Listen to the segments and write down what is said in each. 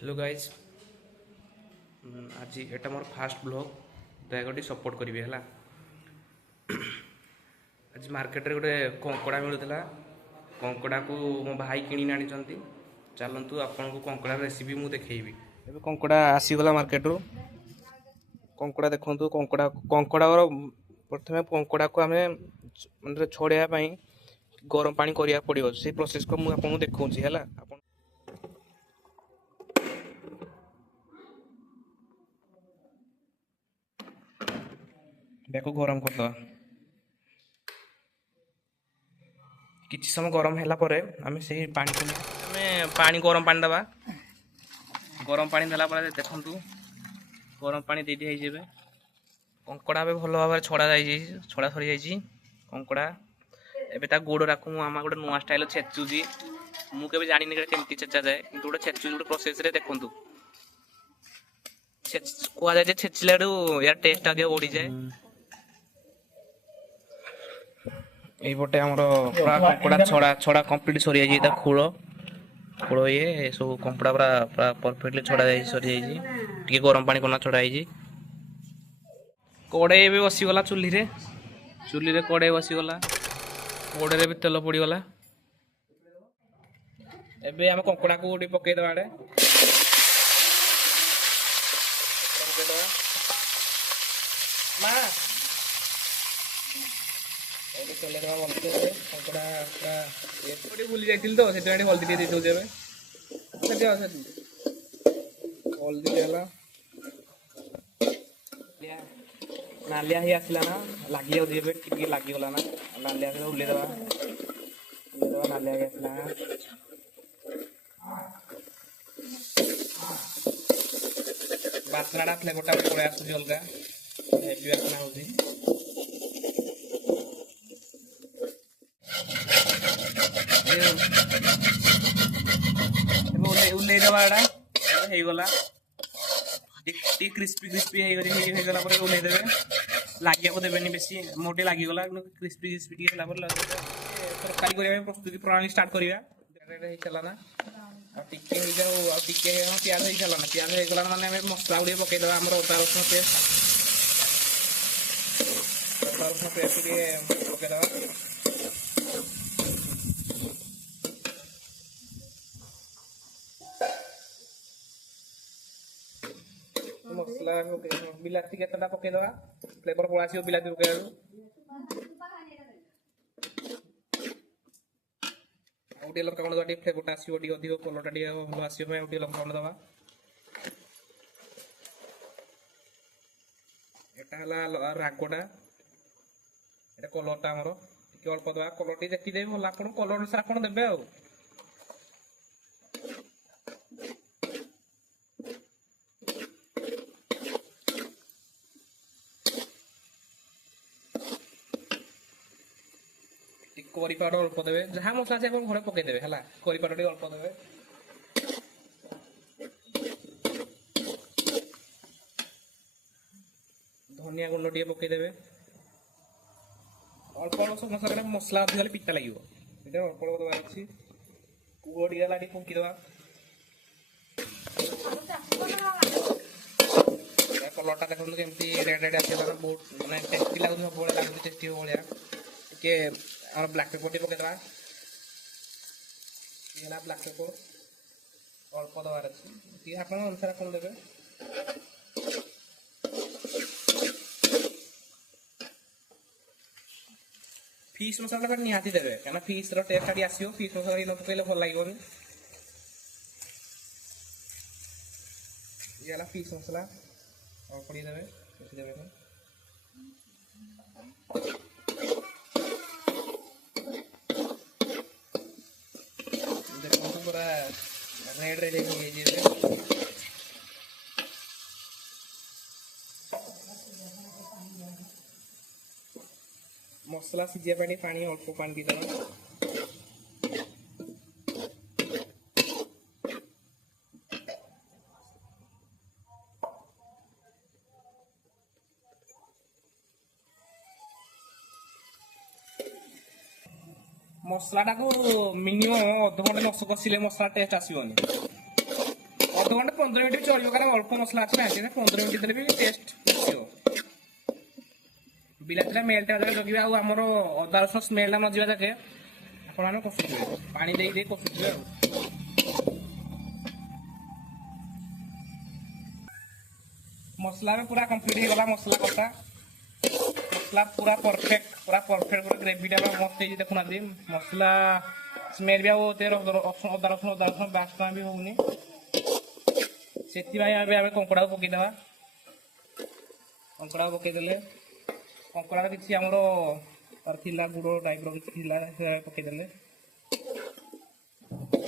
Hello guys आज एटा मोर fast blog दयाकोटी support करेंगे है। आज मार्केट रे गोटे कंकड़ा मिलूला कंकड़ा को मो भाई किणी आनी चलतु आपन को कंकड़ा रेसिपी मुझे देखी। कंकड़ा आसीगला मार्केट रू कंकड़ा देखु कंकड़ा कंकड़ा प्रथम कंकड़ा को आम मतलब छड़ाई गरम पानी करा पड़ो से प्रोसेस को मुझे देखा है। देखो गरम करदे किसी समय गरम है आम से पानी को आम पानी गरम पानी दबा गरम पानी देला देखु गरम पानी दे दी कंकड़ा भल भाव छड़ा छड़ा सरी जाइए कंकड़ा एवं गोड़ राखू आम गोटे नुआ स्टाइल छेचुची मुझे जानी केमती छेचा जाए कि गोटे छेचुची गोटे प्रोसेस देखु कहुए छेचिला यार टेस्ट आगे बढ़ी जाए। यहीपटे आमर पूरा कंकड़ा छड़ा छड़ा कम्प्लीट सरी जाइए खोल खोल ये सब कंकड़ा पूरा पूरा परफेक्टली छड़ा जा सरी जाइए गरम पानी करना छड़ा कड़े भी बसीगला चूल्ही रे कड़े बसीगला कड़े भी तेल पड़गला एबे आम कंकड़ा को गोटे पकईदे आड़े कंकड़ा भूली जाइए तो से हल्दी टे दे हल्दी देला नालिया ही आसला ना लगी जाए लगिगला ना नालिया उल्लेदवा नालिया आसला बासना फ्लेवरटा पड़े आस अलग हेवी बासना हो उल्लेदवा गला क्रिस्पी क्रिस्पी होगला ओल्लेदेवे लगे देवे बेसी मोटे लगिगला क्रिस्पी क्रिस्पी तरकारी करने प्रस्तुति प्रणाली स्टार्ट करवा चला ना टिके प्याज हो चला ना प्याज होगला माने मसला गुड़े पकईदे आम अदा रसुण पेस्ट पकईदे मसला बिलाती के पकईदे फ्लेवर पड़ा आस बिलाती पकड़ गोटे लंका गुंड दवा फ्लेवरटा आसो अधिक कलरटा भल आस लंका गुंड दवा यहाँ रागटा ये कलरटा आमर टे अल्प दवा कलर टी देखिए भल आप कलर अनुसार आप देवे आ करी पाउडर अल्प देवे जहाँ मसला से घरे पकईदे है करी पाउडर अल्प देवे धनिया गुंड टे पकईदे अल्प अल्प मसला मसला अधिक पिता लगे अल्प अल्प देवार अच्छी गुड़ टे फुंकीदे कलरटा देखो केमती रेड रेड आसला बहुत मानते टेस्टी लगुच सब लगुच टेस्टी भाया टे और ब्लैक पेपर टे पकईदे ब्लैक पेपर अल्प देवार अच्छी आप अनुसार आप देवे फिश मसला निहाती देवे क्या फिश टेस्ट आगे आसो फिश मसला न पकड़े भल लगे ये फिश मसला और पड़ी देवे देवे देखो पूरा रेड रेड हो मसला सीझा पानी अल्प पानी दी देना मसलाटा को मिनिमम अध घंटे नस कषिले मसला टेस्ट आसोनी अध घंटे 15 मिनिट चलिए कारण अल्प मसला अच्छे ना 15 मिनिट देले भी टेस्ट बिलातीटा मेल्ट होगा जगह आमर अदा रसुण स्मेलटा न जावा जाके आपने कषुवे पानी दे कषुवे मसला में पूरा कंप्लीट हो गला मसला कसा मसला पूरा परफेक्ट पूरा ग्रेवीटा मस्त है देखुना मसला स्मेल भी आते अदा रसुण बास्ना भी होनी से कंकड़ा पकईदे कंकड़ा पकईदे कंकड़ा किसी आमर थिला गुड़ टाइप किसी पकईदे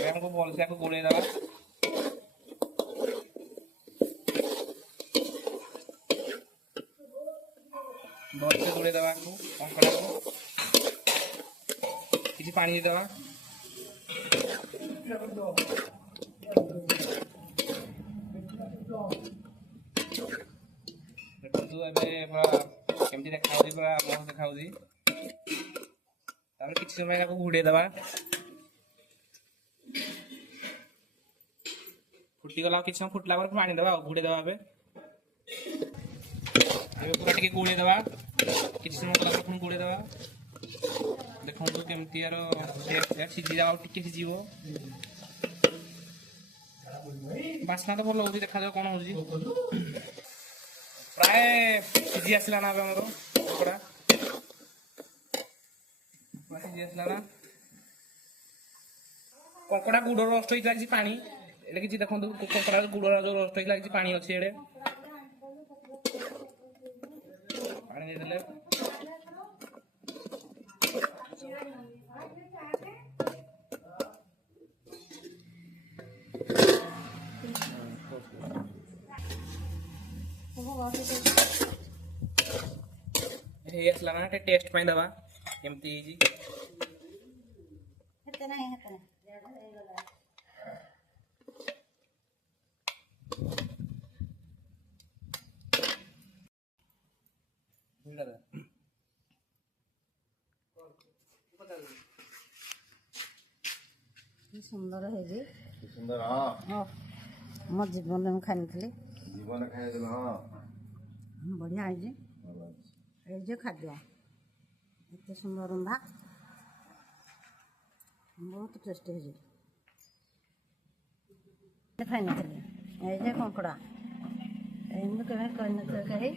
हमको भलसे गोड़े दवा भलसे गोड़े दवा कंकड़ा को किसी पानी देवा केमती देखा पूरा मस्त देखा किसी समय घोड़े दवा फुटीगला कि समय फुटला पानी दवा घोड़े दवा पूरा टे गोड़े दवा किसी समय पुणी गोड़े दवा देखो केमती यार सीझी जाओ टे सीझ बास्ना तो भल हो देखा जाओ कौन हो प्राय सीझी आसला ना आमर कपड़ा सीझी आसला ना कंकड़ा गुड़ रस्ट होता किसी पानी एटे किसी देखो कंकड़ा गुड़ जो रस्ट होता किसी पानी अच्छे एडे पानी देदेले आसला ना टेस्ट पाई दवा केमती सुंदर है जी सुंदर हाँ मो जीवन में खाई जीवन खाई बढ़िया है जी ये खाद्य एत सुंदर रंधा बहुत टेस्टी है खाई नी कंकड़ा एमती कहीं कही